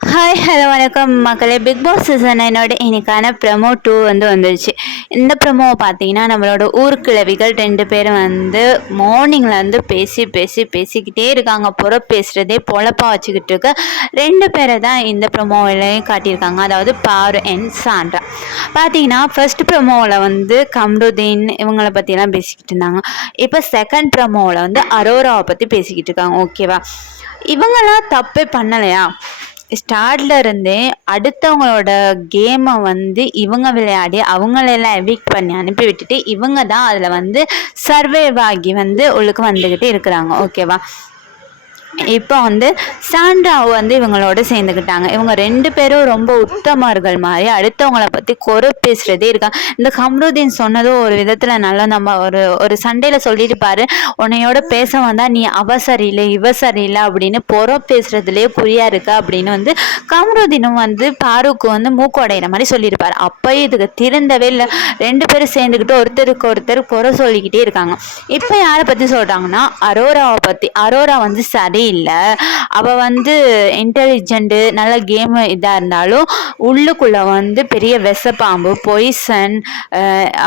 Hi hello வணக்கம் மக்களே. Big Boss season 9 இன்னைக்கான ப்ரமோ 2 வந்துருச்சு. இந்த ப்ரமோவை பார்த்தீங்கன்னா நம்மளோட ஊர்க்கிழவிகள் 2 பேரும் மார்னிங்லேருந்து பேசிக்கிட்டே இருக்காங்க. பேசுகிறதே பொழப்பாக வச்சுக்கிட்டு இருக்க 2 பேரை தான் இந்த ப்ரமோவிலையும் காட்டியிருக்காங்க. அதாவது பாரு அண்ட் சாண்ட்ரா. பார்த்தீங்கன்னா ஃபர்ஸ்ட் ப்ரமோவில் கம்ருதீன் இவங்களை பற்றியெல்லாம் பேசிக்கிட்டு இருந்தாங்க. இப்போ செகண்ட் ப்ரமோவில் அரோராவை பற்றி பேசிக்கிட்டு இருக்காங்க. ஓகேவா, இவங்கெல்லாம் தப்பே பண்ணலையா? ஸ்டார்ட்ல இருந்தே அடுத்தவங்களோட கேமை இவங்க விளையாடி அவங்களெல்லாம் எவிக்ட் பண்ணி அனுப்பி விட்டுட்டு இவங்க தான் அதில் சர்வைவ் ஆகி உள்ளுக்கு வந்துக்கிட்டு இருக்கிறாங்க. ஓகேவா, இப்போ சாண்ட்ராவை இவங்களோட சேர்ந்துக்கிட்டாங்க. இவங்க 2 பேரும் ரொம்ப உத்தமர்கள் மாதிரி அடுத்தவங்களை பற்றி குறை பேசுகிறதே இருக்காங்க. இந்த கம்ருதீன் சொன்னதும் ஒரு விதத்தில் நல்லா நம்ம ஒரு சண்டையில் சொல்லிட்டு பாரு, உன்னையோட பேச வந்தால் நீ அவ சரியில்லை இவ சரியில்லை அப்படின்னு பேசுறதுலேயே குறியா இருக்கா அப்படின்னு கம்ருதீனும் பாருக்கு மூக்கோடைகிற மாதிரி சொல்லியிருப்பாரு. அப்போயும் இதுக்கு திருந்தவே இல்லை. 2 பேரும் சேர்ந்துக்கிட்டு ஒருத்தருக்கு ஒருத்தர் குறை சொல்லிக்கிட்டே இருக்காங்க. இப்போ யாரை பற்றி சொல்கிறாங்கன்னா அரோராவை பற்றி. அரோரா சரி இல்லை, அவள் இன்டெலிஜென்ட்டு நல்ல கேம் இதாக இருந்தாலும் உள்ளுக்குள்ளே பெரிய விஷப்பாம்பு பொய்சன்.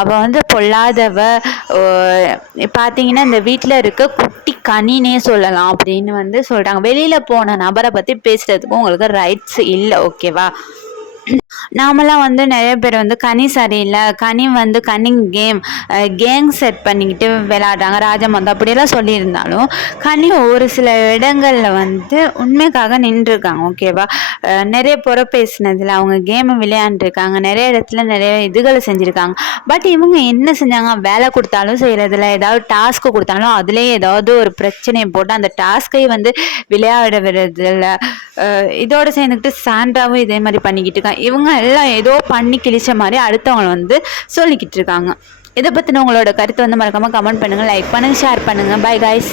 அவள் பொல்லாதவ. பார்த்தீங்கன்னா இந்த வீட்டில் இருக்க குட்டி கனினே சொல்லலாம் அப்படின்னு சொல்கிறாங்க. வெளியில் போன நபரை பற்றி பேசுகிறதுக்கும் உங்களுக்கு ரைட்ஸ் இல்லை. ஓகேவா, நாமெல்லாம் நிறைய பேர் கனி சரியில்லை, கனி கன்னிங் கேங் செட் பண்ணிக்கிட்டு விளையாடுறாங்க ராஜமந்தம் அப்படியெல்லாம் சொல்லியிருந்தாலும் கனி ஒரு சில இடங்களில் உண்மைக்காக நின்றுருக்காங்க. ஓகேவா, நிறைய பேசினதில் அவங்க கேமை விளையாண்டுருக்காங்க. நிறைய இடத்துல நிறைய இதுகளை செஞ்சுருக்காங்க. பட் இவங்க என்ன செஞ்சாங்க? வேலை கொடுத்தாலும் செய்கிறதில்ல, ஏதாவது டாஸ்க்கு கொடுத்தாலும் அதுலேயே ஏதாவது ஒரு பிரச்சனையை போட்டு அந்த டாஸ்கை விளையாட விடுறதில்ல. இதோடு சேர்ந்துக்கிட்டு சாண்ட்ராவும் இதே மாதிரி பண்ணிக்கிட்டு இருக்காங்க. இவங்க எல்லாம் ஏதோ பண்ணி கிழிச்ச மாதிரி அடுத்தவங்களை சொல்லிக்கிட்டு இருக்காங்க. இதை பற்றின உங்களோட கருத்து மறக்காமல் கமெண்ட் பண்ணுங்கள், லைக் பண்ணுங்கள், ஷேர் பண்ணுங்கள். By guys.